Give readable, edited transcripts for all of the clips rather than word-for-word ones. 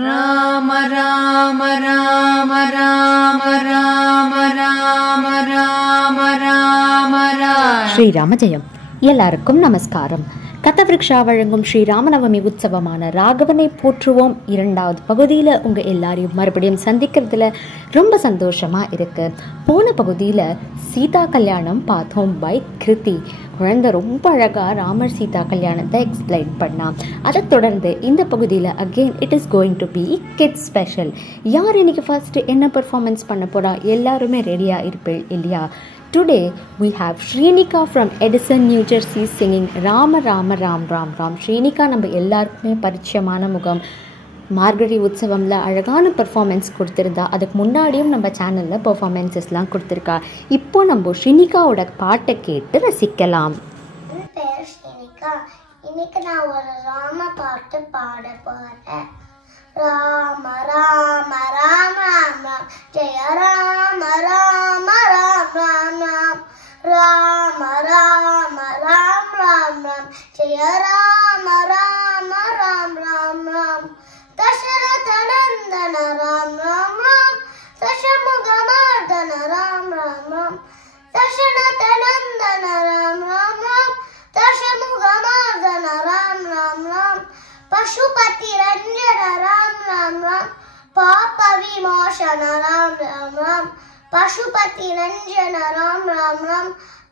ராம ராம ராம ராம ராம ராம ராம ராம ராம. ஸ்ரீராம ஜெயம். எல்லாருக்கும் நமஸ்காரம். கதவிருக்ஷா வழங்கும் ஸ்ரீராமநவமி உற்சவமான ராகவனை போற்றுவோம் 2வது பகுதியில் உங்கள் எல்லாரையும் மறுபடியும் சந்திக்கிறதுல ரொம்ப சந்தோஷமாக இருக்குது. போன பகுதியில் சீதா கல்யாணம் பார்த்தோம் பை கிருதி. குழந்தை ரொம்ப அழகாக ராமர் சீதா கல்யாணத்தை எக்ஸ்பிளைன் பண்ணான். அதை தொடர்ந்து இந்த பகுதியில் again it is going to be kids special. யார் இன்னைக்கு ஃபர்ஸ்ட்டு என்ன பெர்ஃபார்மன்ஸ் பண்ண போகிறா? எல்லாருமே ரெடியாக இருப்பேன் இல்லையா? Today we have Srinika from Edison, New Jersey singing Rama Rama Ram Ram Ram. Srinika நம்ம எல்லாருக்குமே பரிச்சயமான முகம். மார்கழி உற்சவம்ல அழகான பெர்ஃபார்மன்ஸ் கொடுத்துருந்தா. அதுக்கு முன்னாடியும் நம்ம சேனலில் பெர்ஃபார்மன்ஸஸ்லாம் கொடுத்துருக்கா. இப்போ நம்ம ஸ்ரீனிகாவோட பாட்டை கேட்டு ரசிக்கலாம். என் பேர் ஸ்ரீனிகா. இன்னைக்கு நான் ஒரு ராம பாட்டு பாட போறேன். ராம ராம ராம ராம ஜெய ராம ராம ராம ராம ராம ராம ராம ராம ஜெய ராம ராம ராம ராம ராம தசரத நந்தன ராம ராம ராம தசமுகமர்தன ராம ராம ராம தசரத நந்தன ராம ராம ராம தசமுகமர்தன ராம ராம ராம पशुपति रंजन राम राम राम पाप विमोचन राम राम राम पशुपति रंजन राम राम राम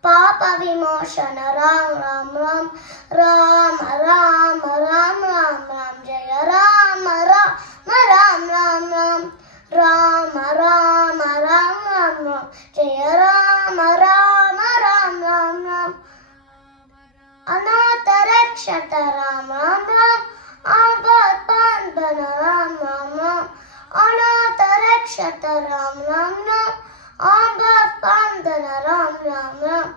पाप विमोचन राम राम राम राम राम राम राम राम जय राम राम राम राम राम राम राम राम राम राम जय राम राम राम राम राम अनाथ रक्षक राम राम राम आबाद पांबन राम राम राम अनाथ रक्षक राम राम राम आबाद पांबन राम राम राम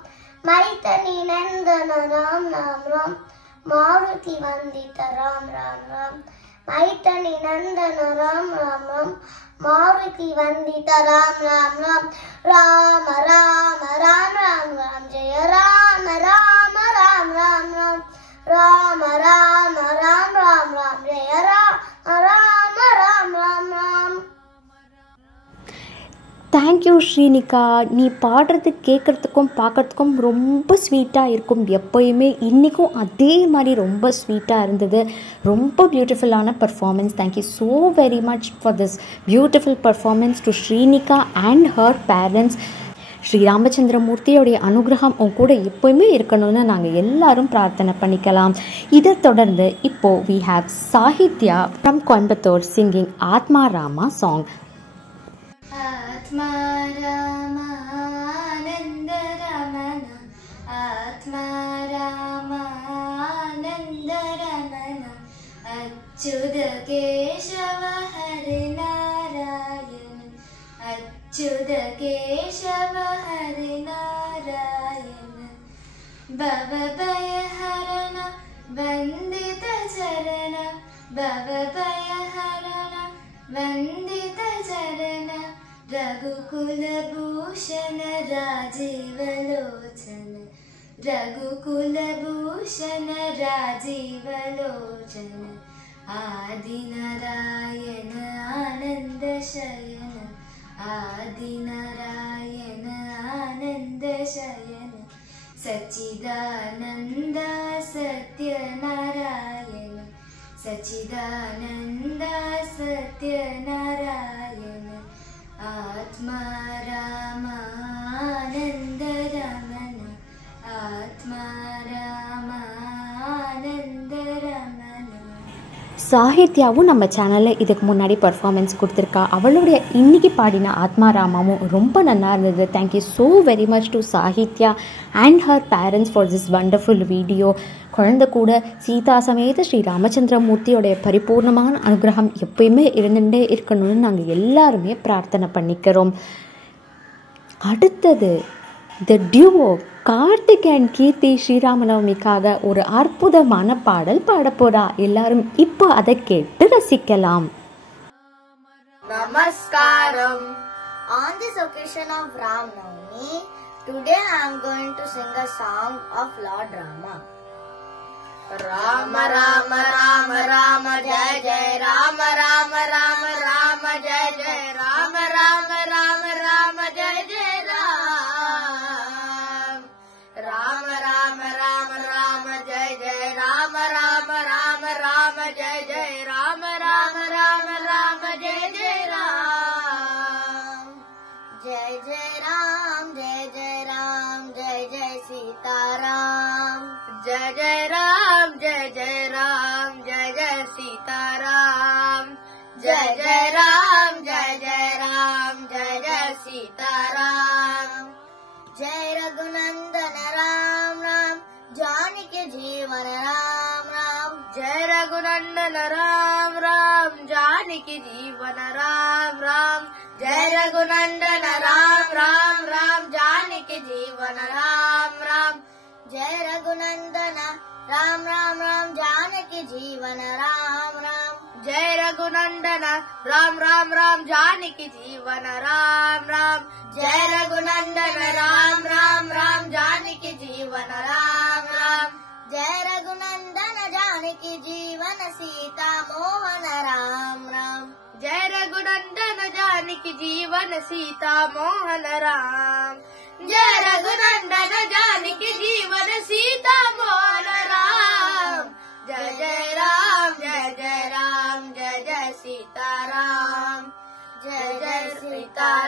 मैतनी नंदन राम राम राम मारुति वंदित राम राम राम मैतनी नंदन राम राम राम मारुति वंदित राम राम राम राम राम राम राम राम जय राम राम राम राम राम राम राम राम राम राम जय राम राम राम राम राम. தேங்க்யூ ஸ்ரீனிகா. நீ பாடுறது கேட்குறதுக்கும் பார்க்குறதுக்கும் ரொம்ப ஸ்வீட்டாக இருக்கும். எப்போயுமே இன்றைக்கும் அதே மாதிரி ரொம்ப ஸ்வீட்டாக இருந்தது. ரொம்ப பியூட்டிஃபுல்லான performance. Thank you so very much for this beautiful performance to Srinika and her parents. Sri ராமச்சந்திரமூர்த்தியோடைய அனுகிரகம் உன் கூட எப்போயுமே இருக்கணும்னு நாங்கள் எல்லாரும் பிரார்த்தனை பண்ணிக்கலாம். இதை தொடர்ந்து இப்போது we have Sahithya from Coimbatore singing Atma Rama song. आत्मा रामानंद रमण आत्मा रामानंद रमण अच्युत केशव हरि नारायण अच्युत केशव हरि नारायण भवभयहरण वंदित चरण भवभयहरण वंदित चरण रघुकुलभूषण राजीवलोचन रघुकुलभूषण राजीवलोचन आदिनारायण आनंद शयन आदिनारायण आनंद शयन सच्चिदानंद सत्यनारायण सच्चिदानंद सत्यनारायण आत्मा रामानंद रमण आत्मा रामानंद रमण. சாஹித்யாவும் நம்ம சேனலில் இதுக்கு முன்னாடி பர்ஃபார்மன்ஸ் கொடுத்துருக்கா. அவளுடைய இன்னைக்கு பாடின ஆத்மா ராமாவும் ரொம்ப நல்லா இருந்தது. Thank you so very much to Sahithya and her parents for this wonderful video. குழந்தை கூட சீதா சமேத ஸ்ரீ ராமச்சந்திரமூர்த்தியோடைய பரிபூர்ணமான அனுகிரகம் எப்பயுமே இருந்துகிட்டே இருக்கணும்னு நாங்கள் எல்லாருமே பிரார்த்தனை பண்ணிக்கிறோம். அடுத்தது த டியூவோ கார்த்திக் அண்ட் கீர்த்தி ஸ்ரீராமநவமிக்காக ஒரு அற்புதமான பாடல் பாட போறா. எல்லாரும் இப்போ அதை கேட்டு ரசிக்கலாம். Namaskaram. On this occasion of Ram Navami, today I am going to sing a song of Lord Rama. Ram Ram Ram Ram जय जय राम राम राम राम जय जय राम राम राम राम जय जय राम राम राम राम राम जय जय राम राम राम राम जय जय राम राम राम राम जय जय राम जय जय राम जय जय राम जय जय सीताराम जय जय राम जय जय राम जय जय सीताराम जय जय राम जय जय राम जय जय सीताराम जय रघुनंदन राम राम जानकी जीवन राम राम जय रघुनंदन राम राम जानकी जीवन राम राम जय रघुनंदन राम राम राम जानकी जीवन राम राम जय रघुनंदन राम राम राम जानकी जीवन राम राम जय रघुनंदन राम राम राम जानकी जीवन राम राम जय रघुनंदन राम राम राम जानकी जीवन राम राम जय रघुनंदन जानकी जीवन सीता मोहन राम राम जय रघुनंदन जानकी जीवन सीता मोहन राम जय रघुनंदन जानकी जीवन सीता मोहन राम जय जय राम जय जय राम जय जय सीताराम जय जय सीताराम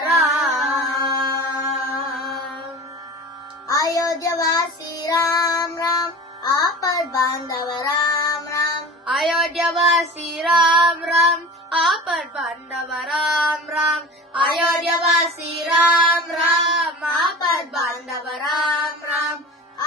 अयोध्यवासी राम राम आपद बांधव राम राम अयोध्यवासी राम राम आपद बांधव राम राम अयोध्यवासी राम राम आपद बांधव राम राम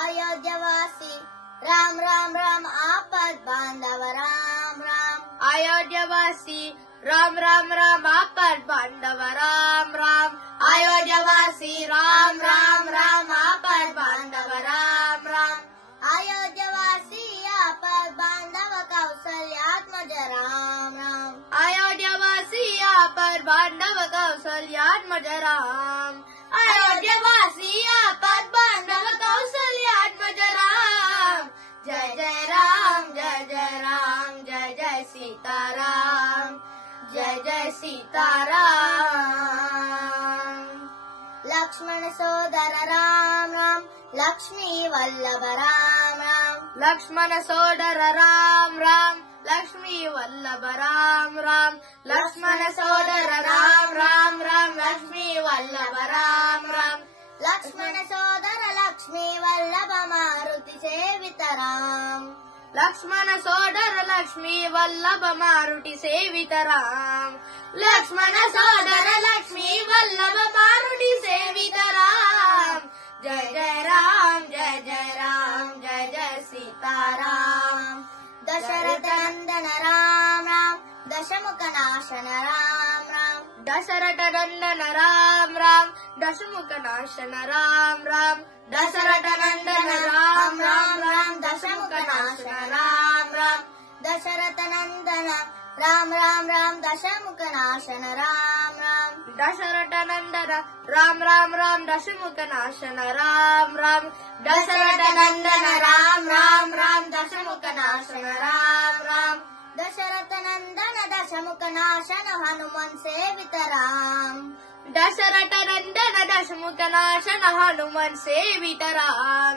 अयोध्यवासी राम राम राम आपद बांधव राम राम अयोध्यवासी राम राम राम आपद बांधव राम राम अयोध्यवासी राम राम राम आपद बांधव राम राम अयोध्यवासी आपद बांधव कौसल्यात्मज राम राम अयोध्यवासी आपद बांधव कौसल्यात्मज राम अयोध्यवासी आपद बांधव कौसल्यात्मज राम जय जय राम जय जय राम जय जय सीताराम जय जय सीताराम लक्ष्मण सोदर राम राम लक्ष्मी वल्लभ राम राम लक्ष्मण सोदर राम राम लक्ष्मी वल्लभ राम राम लक्ष्मण सोदर राम राम राम लक्ष्मी वल्लभ राम राम लक्ष्मण सोदर लक्ष्मी वल्लभ मारुति सेवित राम लक्ष्मण सोदर लक्ष्मी वल्लभ मारुति सेवित राम लक्ष्मण सोदर लक्ष्मी वल्लभ मारुति सेवित राम जय जय राम जय जय राम जय जय सीताराम दशरथ नंदन राम राम दशमुख नाशन राम राम दशरथ नंदन राम राम दशमुख नाशन राम राम दशरथ नंदन राम राम राम दशमुख नाशन राम राम दशरथ नंदन राम राम राम दशमुख नाशन राम राम दशरथ नंदन राम राम राम दशमुख नाशन राम राम दशरथ नंदन राम राम राम दशमुख नाशन राम राम दशरथ नंदन दशमुख नाशन हनुमान सेवित राम दशरथ नंदन दशमुख नाशन हनुमान सेवित राम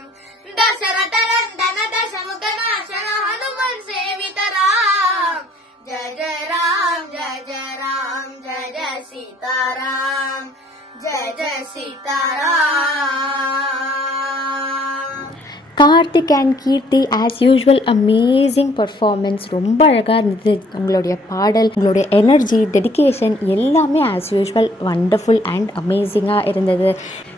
दशरथ नंदन दशमुख नाशन हनुमान सेवित राम जय जय राम जय जय राम जय जय सीताराम जय जय Sitaram Karthik and Keerthi as usual amazing performance. ரொம்ப அழகாக இருந்தது. உங்களுடைய பாடல், உங்களுடைய எனர்ஜி, டெடிக்கேஷன் எல்லாமே ஆஸ் யூஷுவல் வண்டர்ஃபுல் அண்ட் அமேசிங்காக இருந்தது.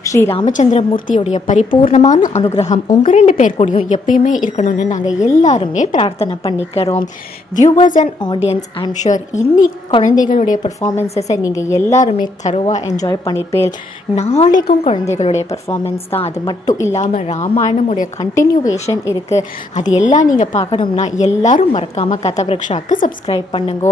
ஸ்ரீ ராமச்சந்திரமூர்த்தியோடைய பரிபூர்ணமான அனுகிரகம் உங்கள் 2 பேர் கூடயும் எப்பயுமே இருக்கணும்னு நாங்கள் எல்லாருமே பிரார்த்தனை பண்ணிக்கிறோம். Viewers and audience, I'm sure இன்னைக்கு குழந்தைகளுடைய பர்ஃபார்மன்ஸஸை நீங்கள் எல்லாருமே தருவாக என்ஜாய் பண்ணியிருப்பேன். நாளைக்கும் குழந்தைகளுடைய பர்ஃபார்மன்ஸ் தான். அது மட்டும் இல்லாமல் ராமாயணமுடைய கண்டினியூவேஷன் இருக்குது. அது எல்லாம் நீங்கள் பார்க்கணும்னா எல்லாரும் மறக்காமல் கதவிருக்ஷாக்கு சப்ஸ்கிரைப் பண்ணுங்க.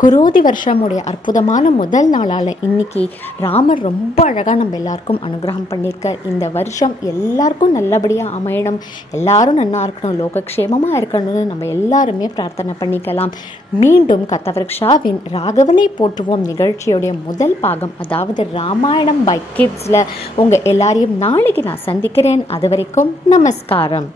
குரோதி வருஷமுடைய அற்புதமான முதல் நாளால் இன்னைக்கு ராமர் ரொம்ப அழகாக நம்ம எல்லாருக்கும் அனுகிரகம் பண்ணியிருக்கார். இந்த வருஷம் எல்லாருக்கும் நல்லபடியாக அமையணும், எல்லாரும் நல்லா இருக்கணும், லோகக்ஷேமமாக இருக்கணும்னு நம்ம எல்லாருமே பிரார்த்தனை பண்ணிக்கலாம். மீண்டும் கதவர்க்ஷாவின் ராகவனை போற்றுவோம் நிகழ்ச்சியுடைய முதல் பாகம், அதாவது ராமாயணம் பை கிட்ஸில் உங்கள் எல்லாரையும் நாளைக்கு நான் சந்திக்கிறேன். அது வரைக்கும் நமஸ்காரம்.